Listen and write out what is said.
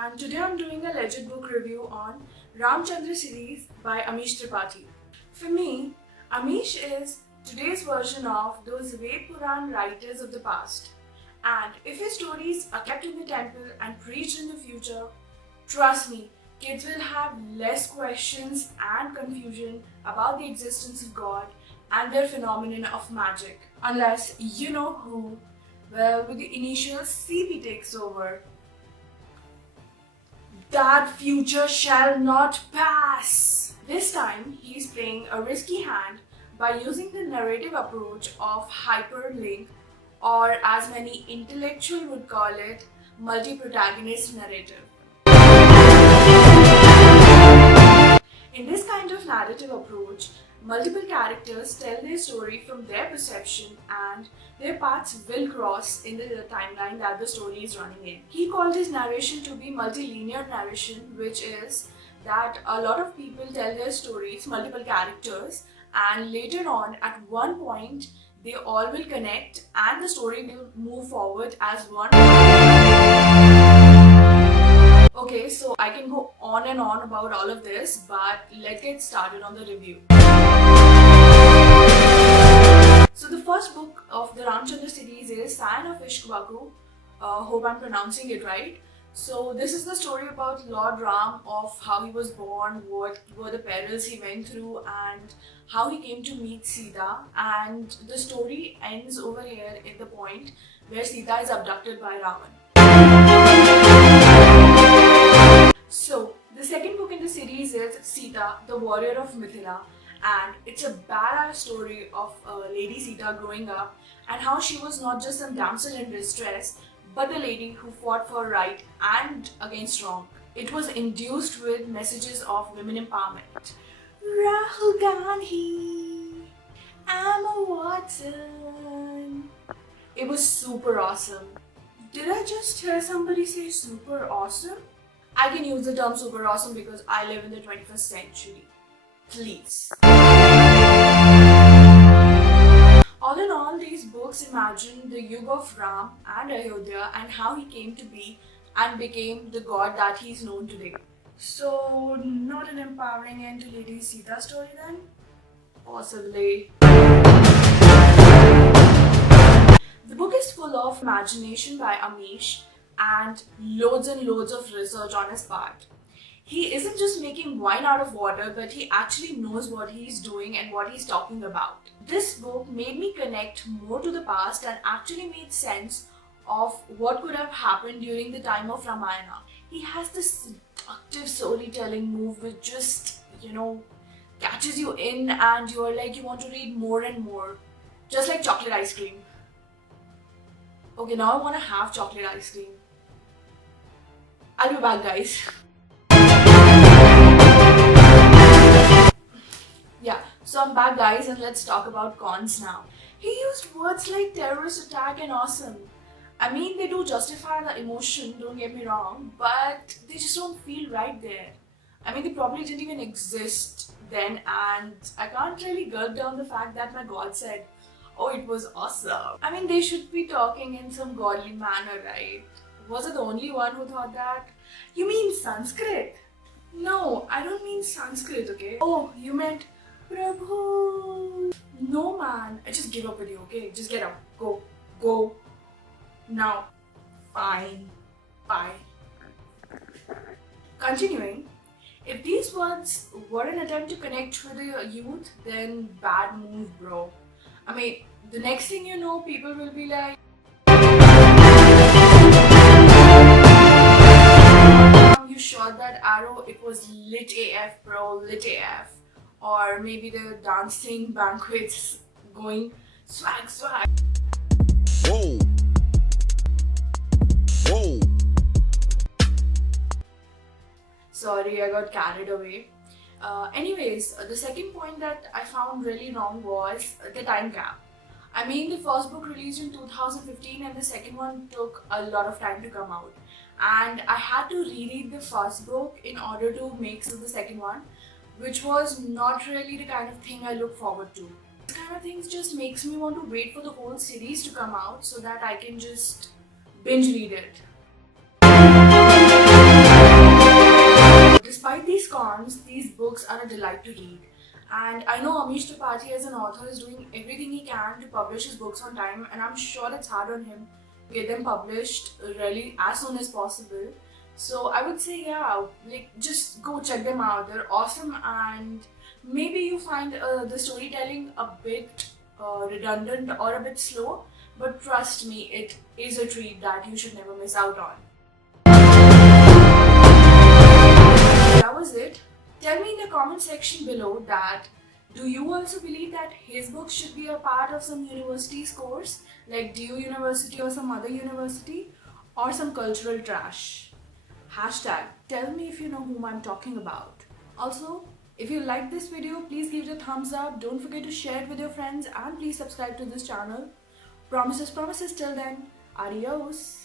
and today I'm doing a legit book review on Chandra Series by Amish Tripathi. For me, Amish is today's version of those Ved Puran writers of the past. And if his stories are kept in the temple and preached in the future, trust me, kids will have less questions and confusion about the existence of God and their phenomenon of magic. Unless you know who, well, with the initials CP takes over. That future shall not pass. This time, he's playing a risky hand by using the narrative approach of hyperlink, or as many intellectuals would call it, multi-protagonist narrative. In this kind of narrative approach, multiple characters tell their story from their perception and their paths will cross in the timeline that the story is running in. He called his narration to be multilinear narration, which is that a lot of people tell their stories, multiple characters, and later on at one point they all will connect and the story will move forward as one. Okay, so I can go on and on about all of this, but let's get started on the review. So the first book of the Chandra series is Sign of Ishkwaku. Hope I'm pronouncing it right. So this is the story about Lord Ram, of how he was born, what were the perils he went through, and how he came to meet Sita. And the story ends over here at the point where Sita is abducted by Ravan. So the second book in the series is Sita, the Warrior of Mithila. And it's a badass story of Lady Sita growing up and how she was not just some damsel in distress, but the lady who fought for right and against wrong. It was induced with messages of women empowerment. Rahul Gandhi, Emma Watson. It was super awesome. Did I just hear somebody say super awesome? I can use the term super awesome because I live in the 21st century. Please. All in all, these books imagine the Yuga of Ram and Ayodhya and how he came to be and became the god that he is known today. So, not an empowering end to Lady Sita's story then? Possibly. The book is full of imagination by Amish and loads of research on his part. He isn't just making wine out of water, but he actually knows what he's doing and what he's talking about. This book made me connect more to the past and actually made sense of what could have happened during the time of Ramayana. He has this seductive storytelling move which just, catches you in and you're like, you want to read more and more. Just like chocolate ice cream. Okay, now I want to have chocolate ice cream. I'll be back, guys. Yeah, so I'm back, guys, and let's talk about cons now. He used words like terrorist attack and awesome. I mean, they do justify the emotion, don't get me wrong, but they just don't feel right there. I mean, they probably didn't even exist then, and I can't really gulp down the fact that my God said, oh, it was awesome. I mean, they should be talking in some godly manner, right? Was I the only one who thought that? You mean Sanskrit? No, I don't mean Sanskrit, okay? Oh, you meant Prabhu. No, man. I just give up with you, okay? Just get up. Go. Now. Fine. Bye. Continuing. If these words were an attempt to connect with the youth, then bad move, bro. I mean, the next thing you know, people will be like, you shot that arrow, it was lit AF, bro, lit AF. Or maybe the dancing banquets going swag. Whoa. Sorry, I got carried away. Anyways, the second point that I found really wrong was the time gap. I mean, the first book released in 2015 and the second one took a lot of time to come out. And I had to reread the first book in order to make sense of the second one, which was not really the kind of thing I look forward to. This kind of things just makes me want to wait for the whole series to come out so that I can just binge read it. despite these cons, these books are a delight to read. And I know Amish Tripathi as an author is doing everything he can to publish his books on time, and I'm sure it's hard on him to get them published really as soon as possible. So I would say, yeah, like just go check them out. They're awesome, and maybe you find the storytelling a bit redundant or a bit slow, but trust me, it is a treat that you should never miss out on. That was it. Tell me in the comment section below that do you also believe that his books should be a part of some university's course, like DU University or some other university, or some cultural trash? Hashtag tell me if you know whom I'm talking about. Also, if you like this video, please give it a thumbs up. Don't forget to share it with your friends, and please subscribe to this channel. Promises, promises. Till then, adios.